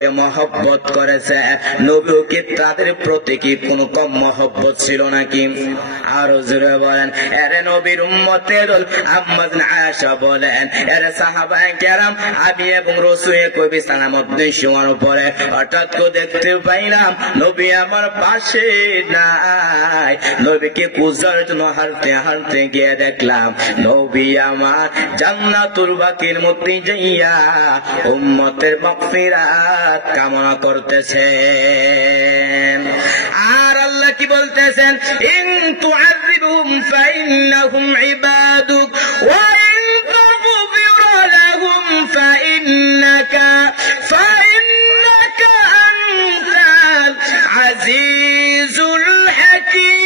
মহব্বত করেছে, নবীকে তাদের প্রতি কি কোনো কম মহব্বত ছিল নাকি? আরো জোরে বলেন। এরে নবীর উম্মতের দল আম্মা আয়েশা বলেন, এরে সাহাবায়ে কেরাম, আমি এবং রাসূল কবি সালাম মধ্যে শোয়ার পরে হঠাৎ করে দেখতে পাইলাম নবী আমার পাশে নাই। নবীকে খুঁজার জন্য হাঁটতে হাঁটতে গিয়ে দেখলাম নবী আমার জান্নাতুল বাকির মধ্যে যাইয়া উম্মতের মাগফিরাত কামনা করতেছেন। আর আল্লাহ কি বলতেছেন? ইন তুআযিবহুম ফাইন্নাহুম ইবাদুক ওয়া ইন তাগফির লাহুম ফাইন্নাকা আনতাল আজিজুল হাকীম।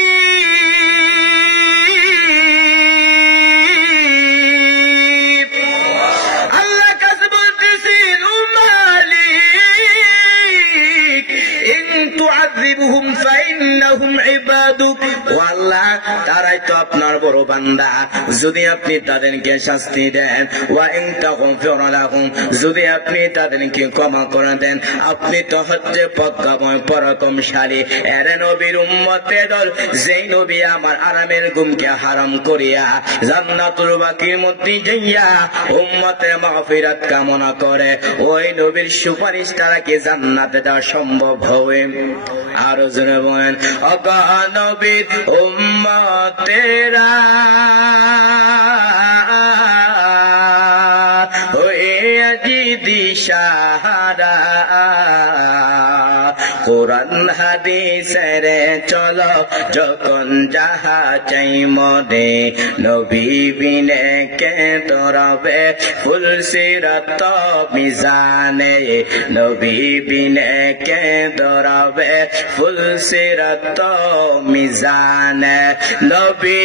তারাই তো আপনার বড় বান্দা, যদি আপনি তাদেরকে শাস্তি দেন, যদি আপনি তাদেরকে ক্ষমা করে দেন, আপনি তো হচ্ছে প্রজ্ঞাময় পরাক্রমশালী। এরে নবীর উম্মতের দল, যেই নবী আমার আরামের ঘুমকে হারাম করিয়া জান্নাতুল বাকির মধ্যে যাইয়া উম্মতের মাগফিরাত কামনা করে, ওই নবীর সুপারিশ তারা কি জান্নাতে দেওয়া সম্ভব হবে? আরো জোরে বলেন, ওগো নবীর উম্মতেরা হইয়া দিশাহারা, কোরআন হাদিসের চলো যখন যাহা চাই মনে, নবী বিনে কে তোরবে ফুল সিরাত মিজানে, নবী বিনে কে তোরবে ফুল সিরাত মিজানে। নবী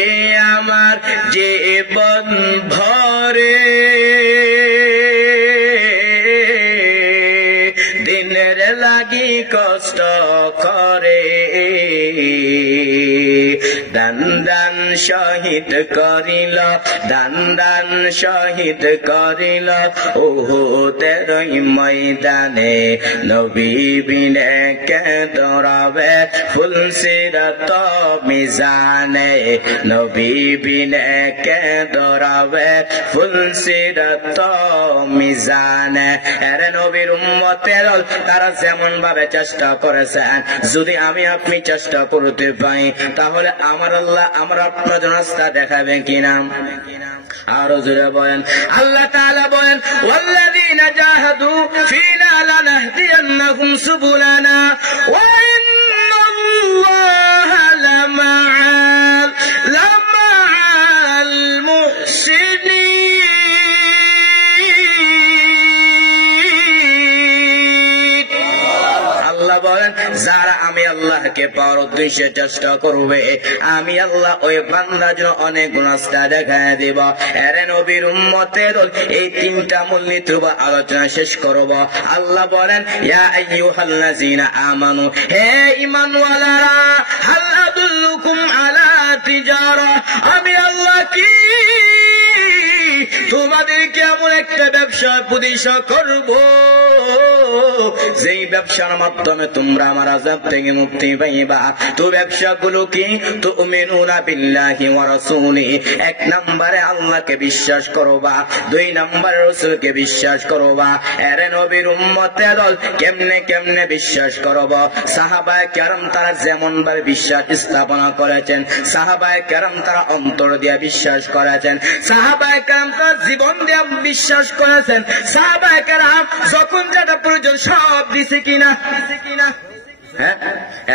আমার জীবন ভরে দিনের লাগি কষ্ট করে, দান দান শহীদ করিল, দান দান শহীদ করিল উহুদের ময়দানে, নবী বিনে কে দৌড়াবে ফুল সিরাত মিজানে, নবী বিনে কে দৌড়াবে ফুল সিরাত মিজানে। এরে নবীর উম্মতের তারা যেমন ভাবে চেষ্টা করেছেন, যদি আমি আপনি চেষ্টা করতে পাই তাহলে আমার আল্লাহ আমার আপনার রাস্তা দেখাবেন কিনা? আরো জোরে বলেন। আল্লাহ তাআলা বলেন, ওয়াল্লাযীনা জাহাদু ফীনা লানাহদিয়ান্নাহুম সুবুলানা ওয়া ইন্নাল্লাহা লামা'আল মুহসিনিন। যারা আমি আল্লাহকে পাওয়ার উদ্দেশ্যে চেষ্টা করবে, আমি আল্লাহ ওই বান্দার জন্য অনেক রাস্তা দেখায় দেব। এরে নবীর উম্মতের এই তিনটা মূলনীতি আলোচনা শেষ করব। আল্লাহ বলেন, ইয়া আইয়ুহাল্লাযীনা আমানু, হে ঈমানওয়ালারা, হাল আদুল্লুকুম আলা তিজারা, আমি আল্লাহ কি তোমাদেরকে এমন একটা ব্যবসা প্রতিষ্ঠা করব যেই ব্যবসার মাধ্যমে তোমরা আমার আযাব থেকে মুক্তি পাইবা। তো ব্যবসাগুলো কি? তুমিনুনা বিল্লাহি ওয়া রাসূলিহি, এক নম্বরে আল্লাহকে বিশ্বাস করবা, দুই নম্বরে রাসূলকে বিশ্বাস করবা। এরে নবীর উম্মতের দল, কেমনে কেমনে বিশ্বাস করব? সাহাবায়ে কেরাম তারা যেমন ভাবে বিশ্বাস স্থাপনা করেছেন, সাহাবায়ে কেরাম তারা অন্তর দিয়ে বিশ্বাস করেছেন, সাহাবায়ে কেরাম তারা জীবন দিয়ে বিশ্বাস করেছেন, সাহাবায়ে কেরাম যখন যেটা প্রয়োজন সব দিছে কিনা?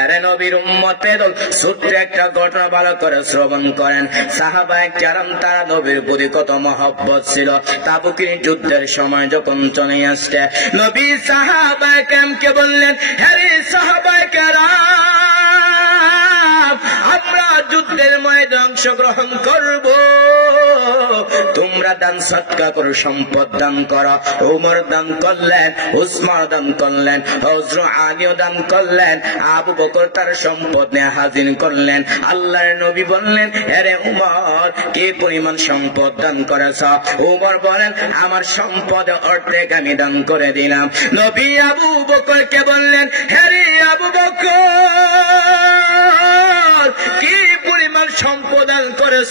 এরে নবীর উম্মতের ছোট্ট একটা ঘটনা ভালো করে শ্রবণ করেন। সাহাবায়ে কেরাম তারা নবীর প্রতি কত মহব্বত ছিল। তাবুকের যুদ্ধের সময় যখন চলে আসছে, নবী সাহাবায়ে কেরামকে বললেন, হে সাহাবায়ে কেরাম, আমরা যুদ্ধ যুদ্ধের ময়দানে অংশগ্রহণ করব, তোমরা দান সদকা করো, সম্পদ দান করো। ওমর দান করলেন, উসমান দান করলেন, হযরত আলীও দান করলেন, আবু বকর তার সম্পদ নিয়ে হাজির করলেন। আল্লাহর নবী বললেন, আরে উমর, কি পরিমাণ সম্পদ দান করেছ? উমর বলেন, আমার সম্পদ অর্ধেক আমি দান করে দিলাম। নবী আবু বকরকে বললেন, আরে আবু বকর, কি পরিমাণ সম্পদ দান করেছ?